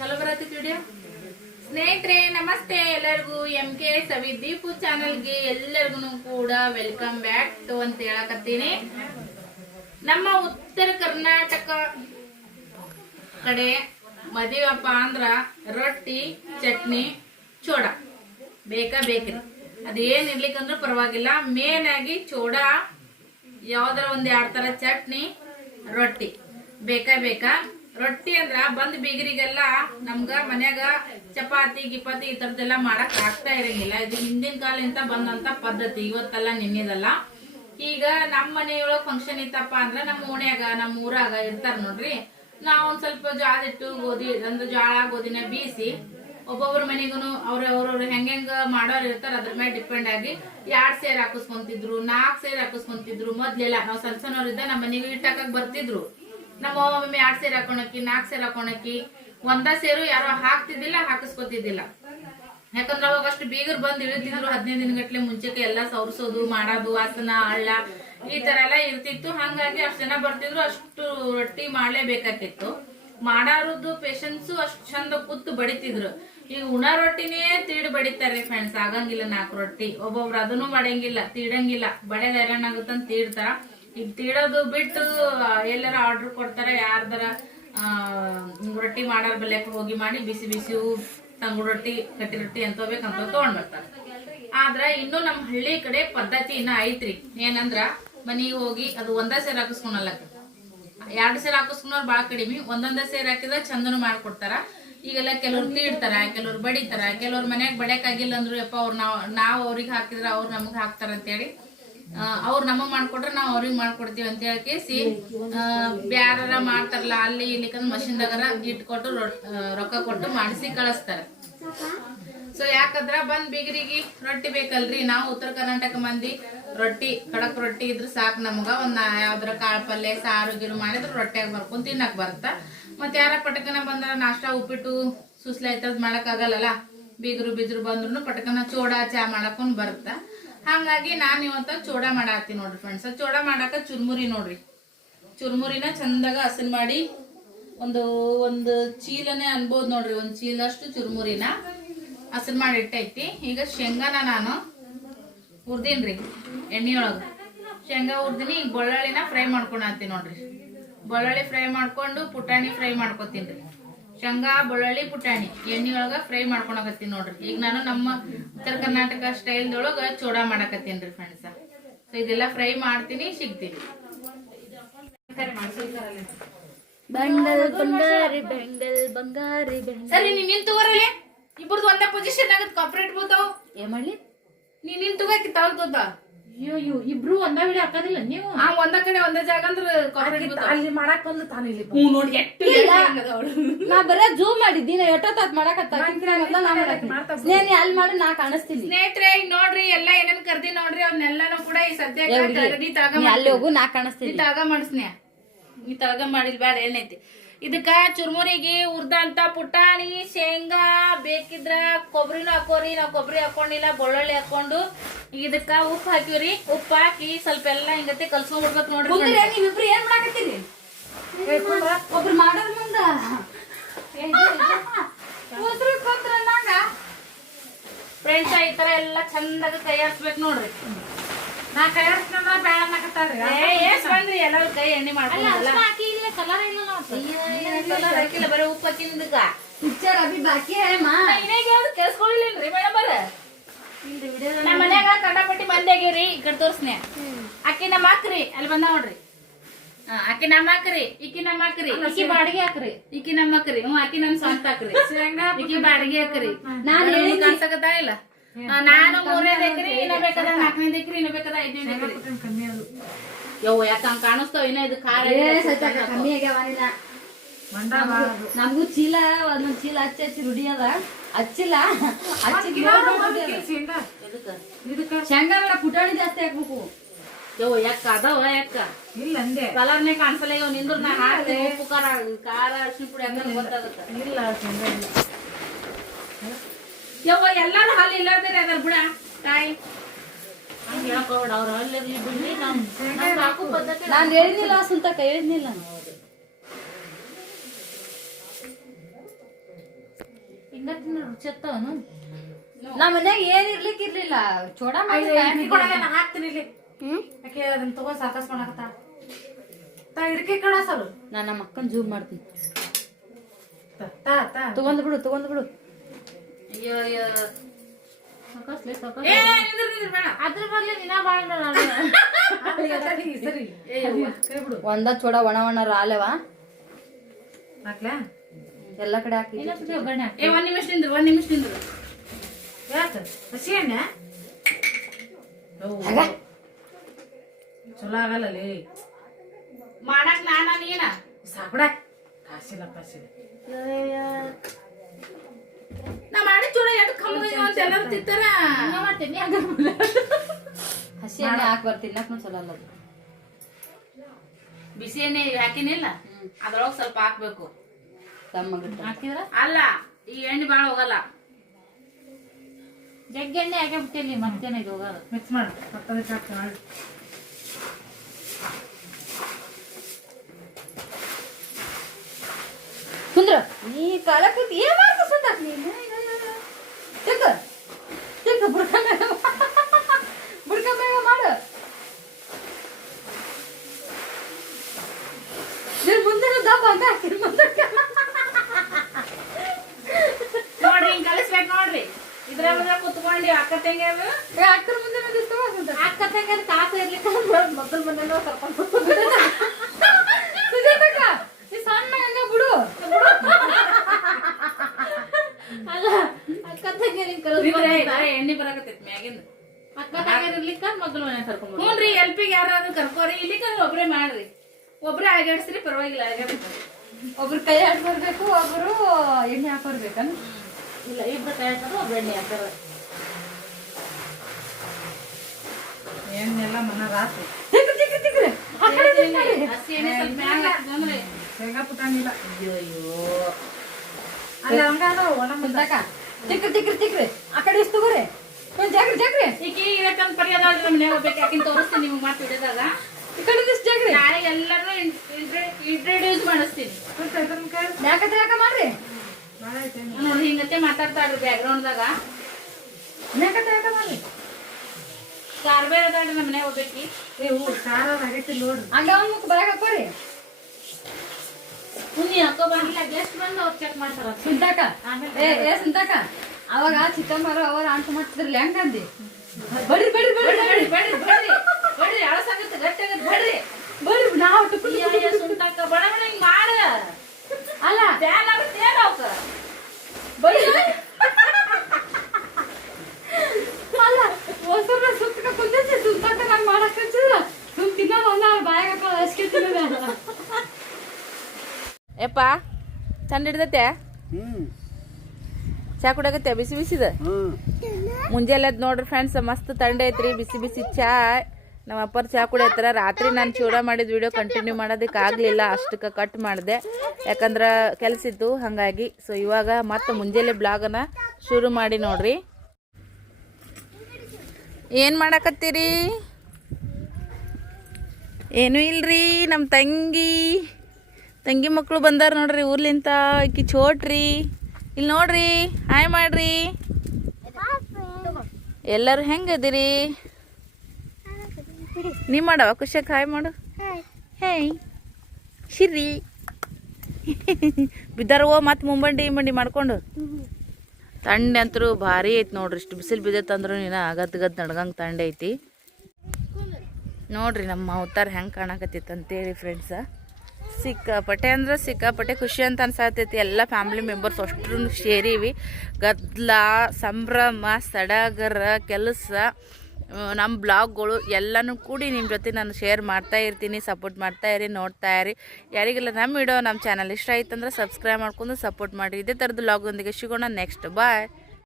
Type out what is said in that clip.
ಚಲೋ ಬರತ್ತೆ ವಿಡಿಯೋ ಸ್ನೇಹಿತರೆ, ನಮಸ್ತೆ ಎಲ್ಲರಿಗೂ. ಎಂ ಕೆ ಸವಿ ದೀಪು ಚಾನಲ್ಗೆ ಎಲ್ಲರಿಗೂ ಕೂಡ ವೆಲ್ಕಮ್ ಬ್ಯಾಕ್ ಅಂತ ಹೇಳಕತ್ತೀನಿ. ನಮ್ಮ ಉತ್ತರ ಕರ್ನಾಟಕ ಕಡೆ ಮದುವೆಪ್ಪ ಅಂದ್ರ ರೊಟ್ಟಿ, ಚಟ್ನಿ, ಚೋಡ. ಬೇಕಾ ಬೇಕ್ರಿ ಅದೇನ್ ಇರ್ಲಿಕ್ಕಂದ್ರೂ ಪರವಾಗಿಲ್ಲ. ಮೇನ್ ಆಗಿ ಚೋಡ, ಯಾವ್ದಾರ ಒಂದ್ ಎರಡ್ ತರ ಚಟ್ನಿ, ರೊಟ್ಟಿ. ಬೇಕಾ ಬೇಕಾ? ರೊಟ್ಟಿ ಅಂದ್ರ ಬಂದ್ ಬೀಗರಿಗೆಲ್ಲ ನಮ್ಗ ಮನ್ಯಾಗ ಚಪಾತಿ, ಗಿಪಾತಿ ಈ ತರದೆಲ್ಲ ಮಾಡಕ್ ಆಗ್ತಾ ಇರಂಗಿಲ್ಲ. ಇದು ಹಿಂದಿನ ಕಾಲದಿಂದ ಬಂದಂತ ಪದ್ಧತಿ, ಇವತ್ತಲ್ಲ ನಿನ್ನೆದಲ್ಲ. ಈಗ ನಮ್ಮ ಮನೆಯೊಳಗ ಫಂಕ್ಷನ್ ಇತ್ತಪ್ಪ ಅಂದ್ರ ನಮ್ಮ ಓಣ್ಯಾಗ ನಮ್ಮ ಊರಾಗ ಇರ್ತಾರ ನೋಡ್ರಿ. ನಾವ್ ಒಂದ್ ಸ್ವಲ್ಪ ಜಾದಿಟ್ಟು ಗೋಧಿ ಅಂದ್ರೆ ಜೋಳ ಗೋಧಿನ ಬೀಸಿ ಒಬ್ಬೊಬ್ರ ಮನೆಗೂ ಅವ್ರ ಅವ್ರವ್ರ ಹೆಂಗ್ ಮಾಡೋರ್ ಇರ್ತಾರ ಅದ್ರ ಮೇಲೆ ಡಿಪೆಂಡ್ ಆಗಿ ಎರಡ್ ಸೇರ್ ಹಾಕಿಸ್ಕೊಂತಿದ್ರು ನಾಲ್ಕ್ ಸೇರ್ ಹಾಕಿಸ್ಕೊಂತಿದ್ರು. ಮೊದ್ಲೆಲ್ಲ ನಾವ್ ಸಣ್ಣ ಸಣ್ಣವ್ರಿದ್ದ ನಮ್ಮ ಮನೆಗೆ ಇಟ್ಟಾಕ ಬರ್ತಿದ್ರು. ನಮ್ಮ ಒಮ್ಮೆ ಎರಡ್ ಸೇರ್ ಹಾಕೊಳಕಿ ನಾಲ್ಕು ಸೇರ್ ಹಾಕೊಳಕಿ ಒಂದ ಸೇರು ಯಾರೋ ಹಾಕ್ತಿದ್ದಿಲ್ಲ, ಹಾಕಿಸ್ಕೊತಿದ್ದಿಲ್ಲ. ಯಾಕಂದ್ರೆ ಅವಾಗ ಅಷ್ಟು ಬೀಗರ್ ಬಂದ್ ಇಳಿತಿದ್ರು ಹದಿನೈದು ದಿನಗಟ್ಲೆ ಮುಂಚೆಕ್ಕೆ ಎಲ್ಲಾ ಸೌರ್ಸೋದು ಮಾಡೋದು, ಆಸನ, ಹಳ್ಳ, ಈ ತರ ಎಲ್ಲ ಇರ್ತಿತ್ತು. ಹಂಗಾಗಿ ಅಷ್ಟು ಜನ ಬರ್ತಿದ್ರು, ಅಷ್ಟು ರೊಟ್ಟಿ ಮಾಡ್ಲೇಬೇಕಾಗಿತ್ತು ಮಾಡಾರದ್ದು ಪೇಶನ್ಸ್ ಅಷ್ಟು ಚಂದ ಕೂತು ಬಡಿತಿದ್ರು. ಈಗ ಉಣ ರೊಟ್ಟಿನೇ ತೀಡ್ ಬಡಿತಾರೆ ಫ್ರೆಂಡ್ಸ್ ಆಗಂಗಿಲ್ಲ ನಾಲ್ಕು ರೊಟ್ಟಿ. ಒಬ್ಬೊಬ್ರು ಅದನ್ನು ಮಾಡಂಗಿಲ್ಲ, ತೀಡಂಗಿಲ್ಲ. ಬಡೆದ ಹೈರಾಣ ಆಗುತ್ತಂತ ತೀಡ್ತಾರ. ಈಗ ತೀಡೋದು ಬಿಟ್ಟು ಎಲ್ಲರ ಆರ್ಡರ್ ಕೊಡ್ತಾರ ಯಾರ್ದಾರ ರೊಟ್ಟಿ ಮಾಡೋರ್ ಬೆಲೆಕ್ ಹೋಗಿ ಮಾಡಿ, ಬಿಸಿ ಬಿಸಿ ತಂಗು ರೊಟ್ಟಿ, ಕಟ್ಟಿ ರೊಟ್ಟಿ ಅಂತ ಬೇಕಂತ ತಗೊಂಡ್ ಬರ್ತಾರ. ಆದ್ರ ಇನ್ನು ನಮ್ ಹಳ್ಳಿ ಕಡೆ ಪದ್ಧತಿ ಇನ್ನ ಐತ್ರಿ. ಏನಂದ್ರ, ಮನಿಗೆ ಹೋಗಿ ಅದು ಒಂದ ಸೇರ್ ಹಾಕಿಸ್ಕೊಳಲ್ಲಕ್ಕ ಎರಡು ಸೇರ್ ಹಾಕಿಸ್ಕೊಂಡ್ರ ಬಾಳ ಕಡಿಮೆ, ಒಂದೊಂದೇ ಸೇರ್ ಹಾಕಿದ್ರ ಚಂದನು ಮಾಡ್ಕೊಡ್ತಾರ. ಈಗೆಲ್ಲ ಕೆಲವ್ರು ನೀಡ್ತಾರ ಕೆಲವ್ರು ಬಡಿತಾರ, ಕೆಲವ್ರ ಮನ್ಯಾಗ ಬಡಿಯಕ್ ಆಗಿಲ್ಲ ಅಂದ್ರು, ಯಪ್ಪ, ಅವ್ರ ನಾವ್ ನಾವ್ ಅವ್ರಿಗೆ ಹಾಕಿದ್ರ ಅವ್ರು ನಮಗ್ ಹಾಕ್ತಾರ ಅಂತೇಳಿ ಅವ್ರು ನಮಗ್ ಮಾಡ್ಕೊಟ್ರೆ ನಾವ್ ಅವ್ರಿಗೆ ಮಾಡ್ಕೊಡ್ತೀವಿ ಅಂತ ಹೇಳಿ ಕೇಸಿ ಬ್ಯಾರ ಮಾಡ್ತಾರಲ್ಲ ಅಲ್ಲಿ ಇಲ್ಲಿ ಮಷಿನ್ದಾಗರ ಇಟ್ಕೊಟ್ಟು ರೊಕ್ಕ ಕೊಟ್ಟು ಮಾಡಿಸಿ ಕಳಿಸ್ತಾರೆ. ಸೊ ಯಾಕಂದ್ರ ಬಂದ್ ಬಿಗ್ರಿಗೆ ರೊಟ್ಟಿ ಬೇಕಲ್ರಿ, ನಾವು ಉತ್ತರ ಕರ್ನಾಟಕ ಮಂದಿ ರೊಟ್ಟಿ, ಕಡಕ್ ರೊಟ್ಟಿ ಇದ್ರ ಸಾಕ್ ನಮಗ, ಒಂದ್ ಯಾವ್ದ್ರ ಕಾಳು ಪಲ್ಯ, ಸಾರು ಗಿರು ಮಾಡಿದ್ರ ರೊಟ್ಟಿಯಾಗ ಬರ್ಕೊಂಡ್ ತಿನ್ನಕ್ ಬರುತ್ತ ಮತ್ತೆ ಯಾರ ಪಟಕನ ಬಂದ್ರ ನಾಷ್ಟಾ ಉಪ್ಪಿಟ್ಟು ಸುಸ್ಲ ಮಾಡಕ್ ಆಗಲ್ಲಲ್ಲ, ಬೀಗರು ಬಿದ್ರು ಬಂದ್ರು ಪಟಕನ ಚೋಡ ಚಾ ಮಾಡಕೊಂಡ್ ಬರುತ್ತ ಹಂಗಾಗಿ ನಾನು ಇವತ್ತ ಚೂಡ ಮಾಡಾತಿ ನೋಡ್ರಿ ಫ್ರೆಂಡ್ಸ್ ಚೂಡ ಮಾಡಾಕ ಚುರ್ಮುರಿ ನೋಡ್ರಿ. ಚುರ್ಮುರಿನ ಚಂದಾಗ ಹಸನ್ ಮಾಡಿ ಒಂದು ಒಂದು ಚೀಲನೇ ಅನ್ಬೋದು ನೋಡ್ರಿ, ಒಂದು ಚೀಲಷ್ಟು ಚುರ್ಮುರಿನ ಹಸನ್ ಮಾಡಿ ಇಟ್ಟೈತಿ. ಈಗ ಶೇಂಗಾನ ನಾನು ಹುರ್ದೀನ್ರಿ ಎಣ್ಣೆಯೊಳಗೆ. ಶೇಂಗಾ ಹುರ್ದಿನಿ, ಈಗ ಬೆಳ್ಳುಳ್ಳಿನ ಫ್ರೈ ಮಾಡ್ಕೊಳತ್ತೀನಿ ನೋಡ್ರಿ. ಬೊಳ್ಳಾಳಿ ಫ್ರೈ ಮಾಡ್ಕೊಂಡು ಪುಟಾಣಿ ಫ್ರೈ ಮಾಡ್ಕೊತೀನಿ ಶೇಂಗಾ ಬೆಳ್ಳುಳ್ಳಿ ಪುಟಾಣಿ ಎಣ್ಣೆಯೊಳಗ ಫ್ರೈ ಮಾಡ್ಕೊಳಕತ್ತೀನಿ ನೋಡ್ರಿ. ಈಗ ನಾನು ನಮ್ಮ ಉತ್ತರ ಕರ್ನಾಟಕ ಸ್ಟೈಲ್ದೊಳಗ ಚೂಡಾ ಮಾಡಕತ್ತೀನಿ ರೀ ಫ್ರೆಂಡ್ಸ ಸೊ ಇದೆಲ್ಲ ಫ್ರೈ ಮಾಡ್ತೀನಿ ಸಿಗ್ತೀನಿ. ಸರಿ ನೀನ್ ನಿನ್ ತಗೋರಲೆ ಇಬ್ಬರದು ಒಂದೇ ಪೊಸಿಷನ್ ಆಗತ್ ಕಾಪರೇಟ್ ಬೀಳ್ತಾವ ಏನ್ ಮಾಡ್ಲಿ ನೀ ನಿನ್ ತಗೋಕಿ ತಗೊಳ್ತದ ಅಯ್ಯೋ ಇವ್ ಇಬ್ರು ಒಂದ ಹಾಕೋದಿಲ್ಲ ನೀವು? ಆ ಒಂದ ಕಡೆ ಒಂದೇ ಜಾಗ ಅಂದ್ರ ಅಲ್ಲಿ ಮಾಡಕ್ ಬಂದು ತಾನು ಇಲ್ಲಿ ಹ್ಞೂ ನೋಡಿ ಎಷ್ಟು ಇಲ್ಲ. ನಾ ಬರೇ ಜೂಮ್ ಮಾಡಕತ್ತ ಸ್ನೇಹಿ ಅಲ್ಲಿ ಮಾಡಿ ನಾ ಕಾಣಿಸ್ತೀನಿ. ಸ್ನೇಹಿತರೆ ಈಗ ನೋಡ್ರಿ ಎಲ್ಲಾ ಏನೇನ್ ಕರ್ದಿ ನೋಡ್ರಿ ಅವ್ನೆಲ್ಲಾನು ಕೂಡ ಈ ಸದ್ಯ ನೀ ಅಲ್ಲಿ ಹೋಗು ನಾ ಕಾಣಿಸ್ತೀನಿ. ತಳಗ ಮಾಡಿಸ್ನ್ಯ? ನೀ ತಳಗ ಮಾಡಿಲ್ ಬ್ಯಾಡ ಏನೈತಿ ಇದಕ್ಕ ಚುರ್ಮುರಿಗೆ ಹುರ್ದಂಥ ಪುಟಾಣಿ ಶೇಂಗಾ ಬೇಕಿದ್ರ ಕೊಬ್ಬರಿನೂ ಹಾಕೋರಿ ನಾವು ಕೊಬ್ಬರಿ ಹಾಕೊಂಡಿಲ್ಲ ಬೆಳ್ಳುಳ್ಳಿ ಹಾಕೊಂಡು ಇದಕ್ಕ ಉಪ್ಪು ಹಾಕಿವ್ರಿ ಉಪ್ಪು ಹಾಕಿ ಸ್ವಲ್ಪ ಎಲ್ಲ ಹಿಂಗತಿ ಕಲ್ಸ್ಕೊಂಡ್ಬಿಡ್ಬೇಕು ನೋಡ್ರಿ ನೀವಿಬ್ರು ಏನ್ ಮಾಡಾಕತ್ತೀರಿ? ಒಬ್ರು ಮಾಡೋದ್ ಮುಂದ. ಫ್ರೆಂಡ್ಸ್ ಈ ತರ ಎಲ್ಲ ಚಂದಾಗ ತಯಾರಿಸ್ಬೇಕು ನೋಡ್ರಿ. ನಾ ಕೈ ಆಡ್ಸ್ಕೊಂಡ್ರ ಬೇಡ ಬಂದ್ರಿ ಎಲ್ಲಾರು ಕೈ ಎಣ್ಣೆ ಮಾಡ್ತಾರೆ ಕಲರ್ ಹಾಕಿಲ್ಲ ಬರೀ ಉಪ್ಪು ಹಾಕಿಂದಕ್ಕ ಪಿಕ್ಚರ್ ಅಭಿ ಬಾಕಿ ಹೇ ಮಾ. ಇನ್ನಾಗ ಯಾವ್ದು ಮೇಡಮ್ ನಮ್ಮ ಮನ್ಯಾಗ ಕಂಡಪಟ್ಟಿ ಮಂದಿ ಆಗ್ಯಾವ್ರಿ ಈ ಕಡೆ ತೋರ್ಸ್ನೆ. ಅಕ್ಕಿ ನಮ್ಮ ಹಾಕ್ರಿ ಅಲ್ಲಿ ಬಂದ ನೋಡ್ರಿ. ಅಕ್ಕಿ ನಮ್ಮ ಹಾಕ್ರಿ ಇಕ್ಕಿ ನಮ್ಮ ಹಾಕ್ರಿ ಬಾಡಿಗೆ ಹಾಕ್ರಿ ಇಕ್ಕಿ ನಮ್ಮ ಹಾಕ್ರಿ ಹ್ಞೂ ಅಕ್ಕಿ ನನ್ ಸ್ವಂತ ಹಾಕ್ರಿ. ಇಕ್ಕಿ ಬಾಡಿಗೆ ಹಾಕ್ರಿ. ನಾನು ಏನು ಕಾಣ್ಸಕತ್ತಾ ಇಲ್ಲ ನಾನು ಮೂರನೇದ್ ಎಕ್ರಿ ಇನ್ನ ಬೇಕಾದ ನಾಲ್ಕನೇ ಎಕ್ರಿ ಇನ್ನ ಬೇಕಾದ ಐದನೇ ಎಕ್ರಿ ಯವ್ವ ಯಾಕ ಹಂಗ ಕಾಣಿಸ್ತಾವ? ಇನ್ನ ಇದು ಖಾರ ಕಮ್ಮಿ ಆಗ್ಯಾವನಿಲ್ಲ ನಮಗೂ ಚೀಲ ಒಂದೊಂದ್ ಚೀಲ ಹಚ್ಚಿ ಹಚ್ಚಿ ರುಡಿ ಅದ. ಹಚ್ಚಿಲ್ಲ. ಶೇಂಗಾ ಬೇಡ ಪುಟಾಣಿ ಜಾಸ್ತಿ ಹಾಕ್ಬೇಕು. ಯವ್ವ ಯಾಕ ಅದಾವ ಯಾಕ? ಇಲ್ಲ ಅಂದೆ. ಕಲರ್ನೇ ಕಾಣಿಸಲ್ಲ ಇವ್ ನಿಂದ್ರ ನಾ ಹಾಕಿ ಉಪ್ಪು ಖಾರ ಖಾರ ಅರ್ಶಿನ ಪುಡಿ ಹಾಕಂದ್ರೆ ಗೊತ್ತಾಗುತ್ತೆ. ಇಲ್ಲ ಶೇಂಗಾ ಇಲ್ಲ. ಯವ್ವ ಎಲ್ಲಾರು ಹಾಲು ಇಲ್ಲಾರ್ದೇನೆ ಅದಾರ ಬಿಡ. ತಾಯಿ. ನಾನ್ ಹೇಳಿದ್ನಿಲ್ಲ ಸುಂತಕ ಹೇಳಿದ್ನಿಲ್ಲ ನಮ್ಮ ಮನ್ಯಾಗ ಏನ್ ಇರ್ಲಿಕ್ ಇರ್ಲಿಲ್ಲ. ಚೋಡ ಹಾಕ್ತೀನಿ ಅದನ್ನ ತಗೋ ಸಾಕಸ್ ತಾ ಹಿಡ್ಕೆ ಕಡ ಸರು ನಾ ನಮ್ಮ ಅಕ್ಕನ ಜೂಮ್ ಮಾಡ್ತೀನಿ. ತಗೊಂಡ್ ಬಿಡು ತಗೊಂಡ್ ಬಿಡು. ಅಯ್ಯೋ ಅಯ್ಯೋ. ಸಾಕಸ್ಲೆ ಸಾಕಸ್ ಅದ್ರ ದಿನ ಒಂದ ಚೋಡ ಒಣ ಒಣ ರಾಲೆವ. ಎಲ್ಲ ಎಲ್ಲಾ ಕಡೆ ಹಾಕಿ. ಏ ಒಂದ್ ನಿಮಿಷ ನಿಂದ್ರು ಒಂದ್ ನಿಮಿಷ ನಿಂದ್ರು. ಯಾಕ? ಹಸಿ ಎಣ್ಣೆ? ಅವ್ವ. ಚಲೋ ಆಗಲ್ಲ ಮಾಡಕ್ ನಾನ ನೀನ. ಸಾಕಡ ಕಾಸಿಲ್ಲ ಕಾಸಿಲ್ಲ. ನಾ ಮಾಡಿ ಚೂಡ ಎಟ್ ಕಮ್ಮಿ ಅಂತ ಎಲ್ಲರೂ ತಿಂತಾರ. ಮಾಡ್ತೀನಿ ಹಸಿ ಎಣ್ಣೆ ಹಾಕಿ ಬರ್ತೀನಿ ಚಲೋ ಅಲ್ಲ ಅದು. ಬಿಸಿ ಎಣ್ಣೆ ಹಾಕಿನಿಲ್ಲ ಅದ್ರೊಳಗೆ ಸ್ವಲ್ಪ ಹಾಕ್ಬೇಕು. ಹಾಕಿದ್ರ? ಅಲ್ಲ ಈ ಎಣ್ಣೆ ಭಾಳ ಹೋಗಲ್ಲ. ಜಗ್ಗಿ ಎಣ್ಣೆ ಹಾಕಿ ಬಿಟ್ಟಿಲ್ಲಿ ಮತ್ತೇನ ಇದು ಹೋಗೋದು ಮಿಕ್ಸ್ ಮಾಡಿ. ಮತ್ತದಕ್ಕೆ ಮಾಡಿ. ಕುಂದ್ರ. ನೀ ಕಾಲ ಕೂತಿ ಏನ್ ಮಾಡ್ತ ಸುತ್ತಾಕ ನೀನು ತಿಕ್ಕ ತಿಕ್ಕ ಬುಡ್ಕ ಬೇಗ ಬುಡ್ಕ ಬೇಗ ಮಾಡು ನೀನ್ ಮುಂದೆ ದಪ್ಪ ಅಂತ ಹಾಕಿರಿ ಮುಂದಕ್ಕೆ ನೋಡ್ರಿ ಹಿಂಗ್ ಕಲಿಸ್ಬೇಕು ನೋಡ್ರಿ ಇದ್ರ ಮುಂದೆ ಕುತ್ಕೊಂಡಿ ಅಕ್ಕ ತಂಗಿಯರು ಏ ಅಕ್ಕರ ಮುಂದೆ ನಿಂದಿರ್ತಾವ ಸುಂದರ. ಅಕ್ಕ ತಂಗಾರ ತಾತ ಇರ್ಲಿಕ್ಕ ಮೊದಲ ಮನೆಯಲ್ಲ ಕರ್ಕೊಂಡು ಸುಜಾತಕ್ಕ, ನೀ ಸಣ್ಣ ಹಂಗ ಬಿಡು. ಅಲ್ಲ ಅಕ್ಕ ಕರೆದು ಇದ್ರೆ ಎಣ್ಣೆ ಬರಾಕತ್ತೈತಿ ಮ್ಯಾಗಿಂದ. ಅಕ್ಕ ತಂಗಾರ ಇರ್ಲಿಕ್ಕ ಮೊದಲ ಮನೆ ಕರ್ಕೊಂಡು ಹ್ಞೂನ್ರಿ ಎಲ್ ಪಿಗೆ ಯಾರಾದ್ರೂ ಕರ್ಕೋರಿ ಇಲ್ಲಿಕಂದ್ರೆ ಒಬ್ರೇ ಮಾಡ್ರಿ. ಒಬ್ರೇ ಅಗಾಡ್ಸ್ರಿ ಪರವಾಗಿಲ್ಲ ಅಗಾಡ್ಸ್ರಿ ಒಬ್ರು ಕೈ ಆಡ್ಬರ್ಬೇಕು ಬರ್ಬೇಕು ಒಬ್ರು ಎಣ್ಣೆ ಹಾಕೋರ್ಬೇಕನ್? ಇಲ್ಲ ಇಬ್ರು ಕೈ ಹಾಕೋದು ಒಬ್ರು ಎಣ್ಣೆ ಹಾಕ್ತಾರೆ. ಎಣ್ಣೆಲ್ಲ ಮನ ರಾತ್ರಿ. ತಿಕ್ರಿ ತಿಕ್ರಿ ತಿಕ್ರಿ ಆ ಕಡೆ ಹಸಿ ಎಣ್ಣೆ ಸ್ವಲ್ಪ ಮ್ಯಾಗ ಹಾಕಿದ್ರೆ ಶೇಂಗಾ ಪುಟಾಣಿಲ್ಲ. ಅಯ್ಯೋ ಅಯ್ಯೋ ಅಲ್ಲ ಹಂಗ ಒಣ ಸುಲ್ತಾಕ, ತಿಕ್ರಿ ತಿಕ್ರಿ ತಿಕ್ರಿ ಆ ಕಡೆ ಇಷ್ಟು ತಗೋರಿ. ಒಂದ್ ಜಾಗ್ರಿ ಜಾಗ್ರಿ. ಈಕಿ ಪರಿಯೋದಾದ್ರೆ ನಮ್ಮ ಮನ್ಯಾಗ ಹೋಗ್ಬೇಕು. ಯಾಕಿಂತ ತೋರಿಸ್ತೀನಿ ನಿಮ್ಗೆ ವಿಡಿಯೋದಾಗ ಈ ಕಡೆ ಇಷ್ಟು ಜಾಗ್ರಿ. ನಾಳೆ ಎಲ್ಲರೂ ಇಂಟ್ರಡ್ಯೂಸ್ ಮಾಡಿಸ್ತೀನಿ. ಯಾಕಂದ್ರೆ ಯಾಕ ಮಾಡ್ರಿ? ನೋಡಿ ಹಿಂಗತ್ತೆ ಮಾತಾಡ್ತಾಳ್ರಿ ಬ್ಯಾಕ್ಗ್ರೌಂಡ್ದಾಗ ಕಾರ್ಬೇರ್ ಅದಾಡ್ರಿ ನಮ್ಮ ಮನ್ಯಾಗ ಹೋಗ್ಬೇಕಿ? ಅವ್ನ ಮುಖ ಬರಾಕ್ ಹಾಕೋರಿ ಹುಣ್ಣಿ ಹಾಕೋ ಬಂದಿಲ್ಲ ಗೆಸ್ಟ್ ಬಂದು ಅವ್ರು ಚೆಕ್ ಮಾಡ್ತಾರ ಸುಲ್ತಾಕ ಏ ಏ ಸುಲ್ತಾಕ ಅವಾಗ ಚಿಕ್ಕಮ್ಮರು ಅವರ ಅಂತ ಮಾಡ್ತಿದ್ರಲ್ಲ ಹೆಂಗ್ ಬಡ್ರಿ ಬಡ್ರಿ ಬಡ್ರಿ ಬಡ್ರಿ ಬಡ್ರಿ ಬಡ್ರಿ ಬಡ್ರಿ ಅಳಸಾಗತ್ತೆ ಗಟ್ಟಿ ಬಡ್ರಿ. ಬೇಡ್ರಿ ನಾವು ಸುಂಟಾಕ ಬಡ ಬಡ ಹಿಂಗ್ ಮಾಡ. ಅಲ್ಲ. ಧ್ಯಾನ ಆಗುತ್ತೆ ಏನು ಅವಕ್ಕ ಯಪ್ಪ ಚಂದ ಹಿಡ್ದತ್ತೆ ಚಾ ಕುಡಕತ್ತೆ ಬಿಸಿ ಬಿಸಿದ? ಮುಂಜಾನೆ ನೋಡ್ರಿ ಫ್ರೆಂಡ್ಸ್ ಮಸ್ತ್ ತಂಡ ಐತ್ರಿ ಬಿಸಿ ಬಿಸಿ ಚಾ. ನಮ್ಮ ಅಪ್ಪರ್ ಚಾ ಕುಡಿಯತ್ತಾರ ರಾತ್ರಿ ನಾನು ಚೂಡ ಮಾಡಿದ ವಿಡಿಯೋ ಕಂಟಿನ್ಯೂ ಮಾಡೋದಕ್ಕೆ ಆಗಲಿಲ್ಲ. ಅಷ್ಟಕ್ಕೆ ಕಟ್ ಮಾಡಿದೆ. ಯಾಕಂದ್ರೆ ಕೆಲಸ ಇತ್ತು, ಹಾಗಾಗಿ. ಸೊ ಇವಾಗ ಮತ್ತೆ ಮುಂಜಾನೆ ಬ್ಲಾಗನ್ನ ಶುರು ಮಾಡಿ ನೋಡ್ರಿ. ಏನು ಮಾಡಕತ್ತೀರಿ? ಏನೂ ಇಲ್ರಿ ನಮ್ಮ ತಂಗಿ. ತಂಗಿ ಮಕ್ಕಳು ಬಂದಾರ ನೋಡ್ರಿ ಊರ್ಲಿಂತ, ಈಕಿ ಚೋಟ್ರಿ. ಇಲ್ಲಿ ನೋಡ್ರಿ, ಹಾಯ್ ಮಾಡ್ರಿ. ಎಲ್ಲರೂ ಹೆಂಗದಿರಿ ನೀ ಮಾಡವ ಖುಷಿಯಾಗಿ ಹಾಯ್ ಮಾಡು. ಹೇಯ್. ಶಿರಿ ಬಿದ್ದಾರವೋ ಮತ್ತೆ ಮುಂಬಂಡಿ ಮಂಡಿ ಮಾಡ್ಕೊಂಡು. ತಂಡೆ ಅಂತರೂ ಭಾರಿ ಐತಿ ನೋಡ್ರಿ ಇಷ್ಟು ಬಿಸಿಲು ಬಿದ್ದೈತಂದ್ರೂ ನೀನು ಗದ್ ಗದ್ ನಡ್ಗಂಗೆ ತಂಡೆ ಐತಿ. ನೋಡ್ರಿ ನಮ್ಮ ಅವತಾರ ಹೆಂಗೆ ಕಾಣಕತ್ತೈತೆ ಅಂತೇಳಿ ಫ್ರೆಂಡ್ಸ ಸಿಕ್ಕಾಪಟ್ಟೆ ಅಂದ್ರೆ ಸಿಕ್ಕಾಪಟ್ಟೆ ಖುಷಿ ಅಂತ ಅನ್ಸತ್ತೈತಿ ಎಲ್ಲ ಫ್ಯಾಮಿಲಿ ಮೆಂಬರ್ಸ್ ಅಷ್ಟ್ರೂ ಸೇರಿವಿ. ಗದ್ದಲ ಸಂಭ್ರಮ ಸಡಗರ ಕೆಲಸ. ನಮ್ಮ ಬ್ಲಾಗ್ಗಳು ಎಲ್ಲನೂ ಕೂಡಿ ನಿಮ್ಮ ಜೊತೆ ನಾನು ಶೇರ್ ಮಾಡ್ತಾ ಇರ್ತೀನಿ ಸಪೋರ್ಟ್ ಮಾಡ್ತಾ ಇರಿ, ನೋಡ್ತಾ ಇರಿ. ಯಾರಿಗೆಲ್ಲ ನಮ್ಮ ವಿಡಿಯೋ ನಮ್ಮ ಚಾನಲ್ ಇಷ್ಟ ಆಯ್ತಂದ್ರೆ ಸಬ್ಸ್ಕ್ರೈಬ್ ಮಾಡ್ಕೊಂಡು ಸಪೋರ್ಟ್ ಮಾಡಿ ಇದೇ ಥರದ್ದು ಬ್ಲಾಗೊಂದಿಗೆ ಸಿಗೋಣ ನೆಕ್ಸ್ಟ್ ಬಾಯ್